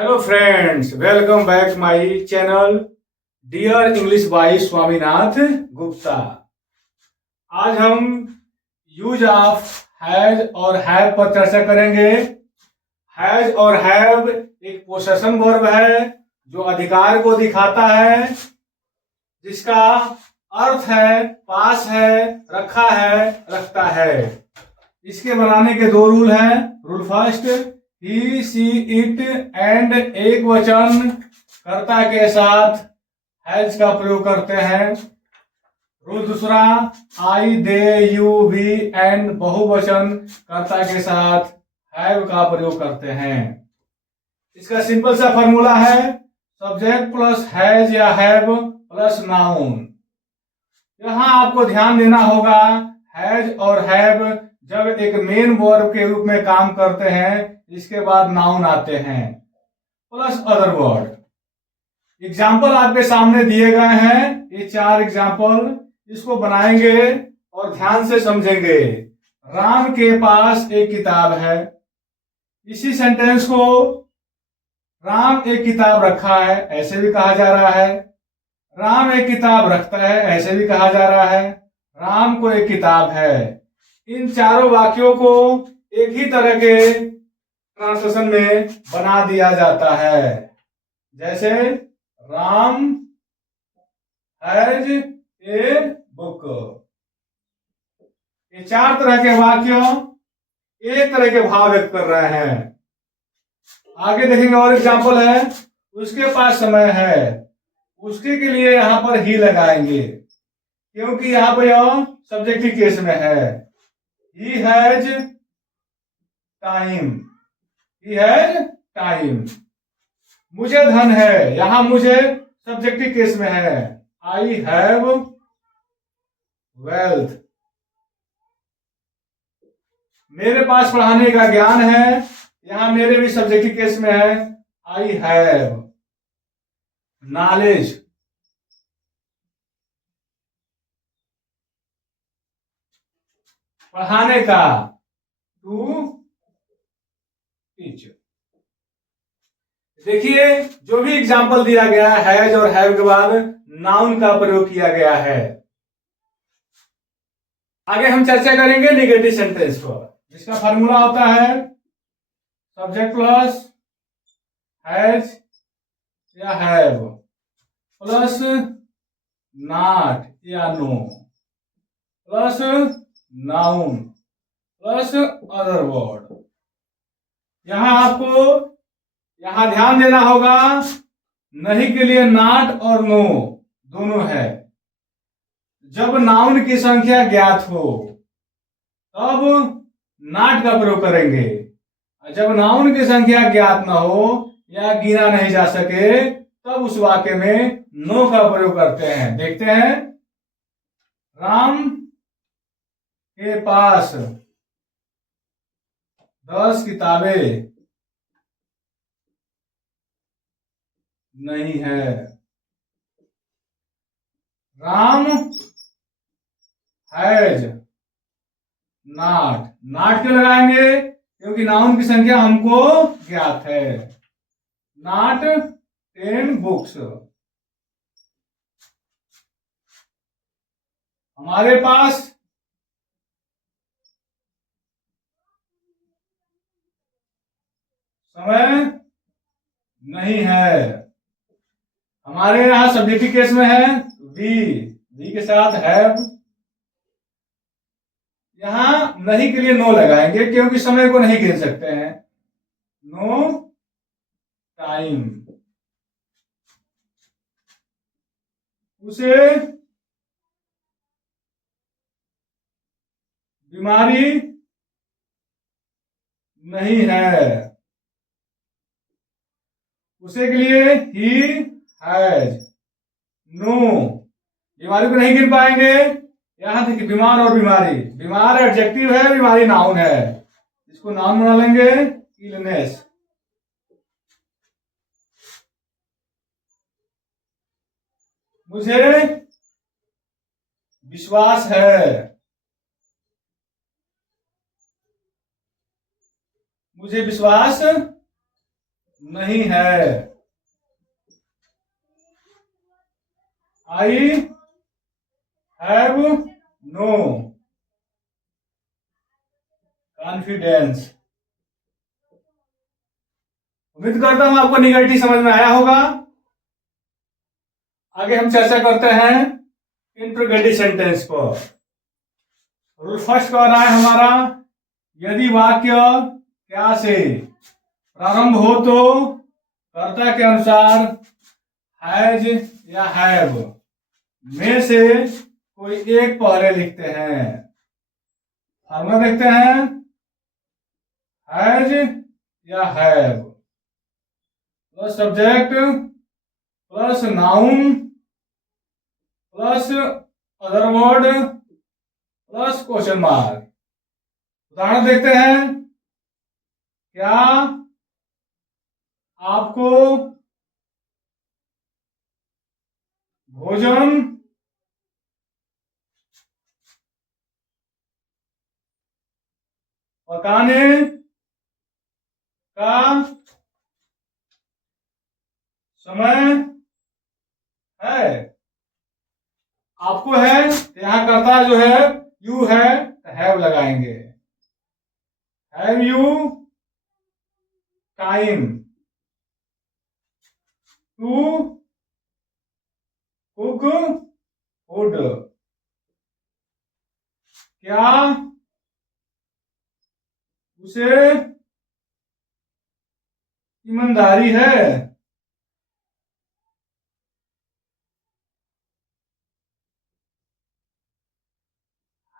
Hello friends, welcome back my channel dear English by Swaminath Gupta. आज हम use of has और have पर चर्चा करेंगे। हैज और हैव एक पोसेशन वर्ब है जो अधिकार को दिखाता है, जिसका अर्थ है पास है, रखा है, रखता है। इसके बनाने के दो रूल हैं। Rule first, he see it and एक वचन कर्ता के साथ हैज का प्रयोग करते हैं। रूल दूसरा, आई दे यू वी एंड बहुवचन कर्ता के साथ हैव का प्रयोग करते हैं। इसका सिंपल सा फॉर्मूला है सब्जेक्ट प्लस हैज या हैव प्लस नाउन। यहां आपको ध्यान देना होगा, हैज और हैव जब एक मेन वर्ब के रूप में काम करते हैं, इसके बाद नाउन आते हैं प्लस अदर वर्ड। एग्जाम्पल आपके सामने दिए गए हैं, ये 4 एग्जाम्पल, इसको बनाएंगे और ध्यान से समझेंगे। राम के पास एक किताब है। इसी सेंटेंस को राम एक किताब रखा है ऐसे भी कहा जा रहा है। राम एक किताब रखता है ऐसे भी कहा जा रहा है। राम को एक किताब है। इन चारों वाक्यों को एक ही तरह के ट्रांसलेशन में बना दिया जाता है, जैसे राम हैज ए बुक। ये 4 तरह के वाक्य एक तरह के भाव व्यक्त कर रहे हैं। आगे देखेंगे और एग्जाम्पल है, उसके पास समय है। उसके के लिए यहां पर ही लगाएंगे क्योंकि यहां पर यह सब्जेक्टिव केस में है। He has time, he has time. मुझे धन है, यहां मुझे सब्जेक्टिव केस में है। I have wealth. मेरे पास पढ़ाने का ज्ञान है, यहां मेरे भी सब्जेक्टिव केस में है। I have knowledge. पढ़ाने का टू टीच। देखिए, जो भी एग्जाम्पल दिया गया है हैज और हैव के बाद नाउन का प्रयोग किया गया है। आगे हम चर्चा करेंगे नेगेटिव सेंटेंस पर, जिसका फार्मूला होता है सब्जेक्ट प्लस हैज या हैव प्लस नॉट या no plus noun plus other word. यहां आपको ध्यान देना होगा, नहीं के लिए नॉट और नो दोनों है। जब नाउन की संख्या ज्ञात हो तब नॉट का प्रयोग करेंगे, जब नाउन की संख्या ज्ञात ना हो या गिना नहीं जा सके तब उस वाक्य में नो का प्रयोग करते हैं। देखते हैं, राम के पास 10 किताबें नहीं है। राम हैज नॉट क्यों लगाएंगे? क्योंकि नाउन की संख्या हमको ज्ञात है। Not 10 books. हमारे पास समय नहीं है। हमारे यहां सब्जेक्टिव केस में है वी के साथ हैव। यहां नहीं के लिए नो लगाएंगे क्योंकि समय को नहीं गिन सकते हैं। No time. उसे बीमारी नहीं है। उसे के लिए ही हैज नो। बीमारी को नहीं गिन पाएंगे। यहां देखिए, बीमार और बीमारी, बीमार एडजेक्टिव है, बीमारी नाउन है, इसको नाउन बना लेंगे इलनेस। मुझे विश्वास है। मुझे विश्वास नहीं है। I have no confidence. उम्मीद करता हूं आपको निगेटिव समझ में आया होगा। आगे हम चर्चा करते हैं इंट्रोगेटिव सेंटेंस पर। रूल फर्स्ट कह रहा है हमारा, यदि वाक्य क्या से प्रारंभ हो तो कर्ता के अनुसार हैज या हैव में से कोई एक पहले लिखते हैं। फॉर्मूला देखते हैं, हैज या have plus subject plus noun plus other word plus question mark. उदाहरण देखते हैं, क्या आपको भोजन पकाने का समय है? आपको है, यहां करता जो है यू है, हैव लगाएंगे। Have you time to cook food? क्या उसे ईमानदारी है?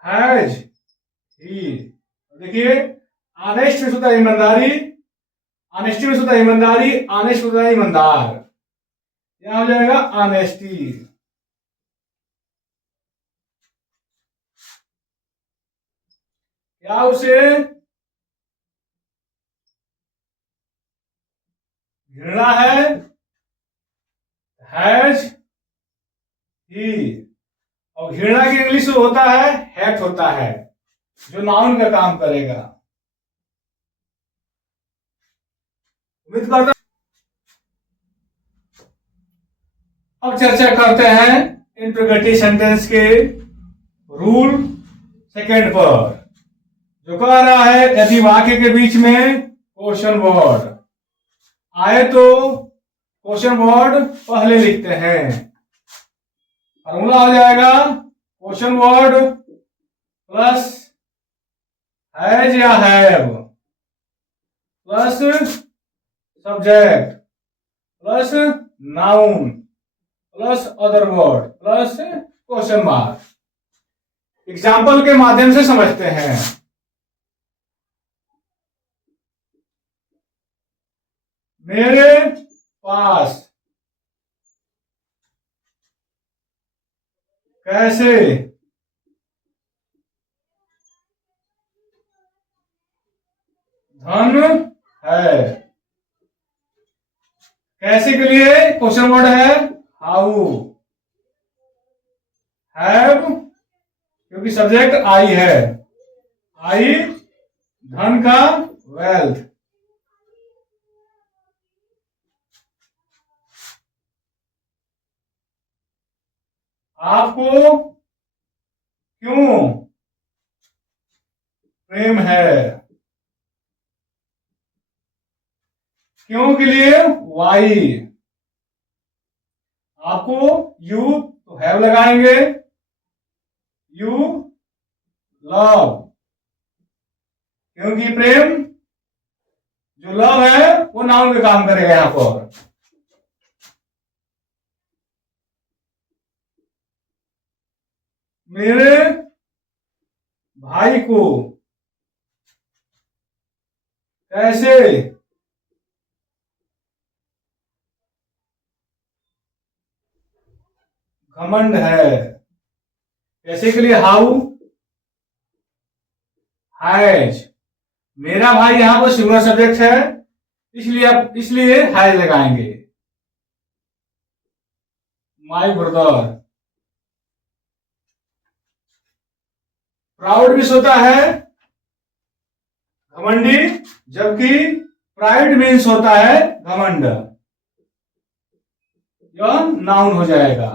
Has he. देखिए, ऑनेस्ट में होता है ईमानदारी, ऑनेस्टी में होता है ईमानदारी, ऑनेस्ट होता है ईमानदार। यहां हो जाएगा ऑनेस्टी। क्या उसे घृणा है? हैज ही। और घृणा की इंग्लिश में होता है हेट होता है, जो नाउन का काम करेगा। उम्मीद करता। अब चर्चा करते हैं इंट्रोगेटिव सेंटेंस के रूल सेकंड पर, जो कह रहा है यदि वाक्य के बीच में क्वेश्चन वर्ड आए तो क्वेश्चन वर्ड पहले लिखते हैं। फॉर्मूला हो जाएगा क्वेश्चन वर्ड प्लस हैज या have plus subject plus noun plus other word plus question mark. Example के माध्यम से समझते हैं। मेरे पास कैसे धन है? कैसे के लिए क्वेश्चन वर्ड है हाउ। हैव क्योंकि सब्जेक्ट आई है, आई धन का वेल्थ। आपको क्यों प्रेम है? क्यों के लिए वाई। आपको यू तो हैव लगाएंगे, यू लव क्योंकि प्रेम जो लव है वो नाउन का काम करेगा यहां पर। मेरे भाई को कैसे घमंड है? कैसे के लिए हाउ हैज। मेरा भाई यहां पर सिंगुलर सब्जेक्ट है, इसलिए हैज लगाएंगे। माय ब्रदर प्राउड भी होता है घमंडी, जबकि प्राइड मीन्स होता है घमंड, यह नाउन हो जाएगा।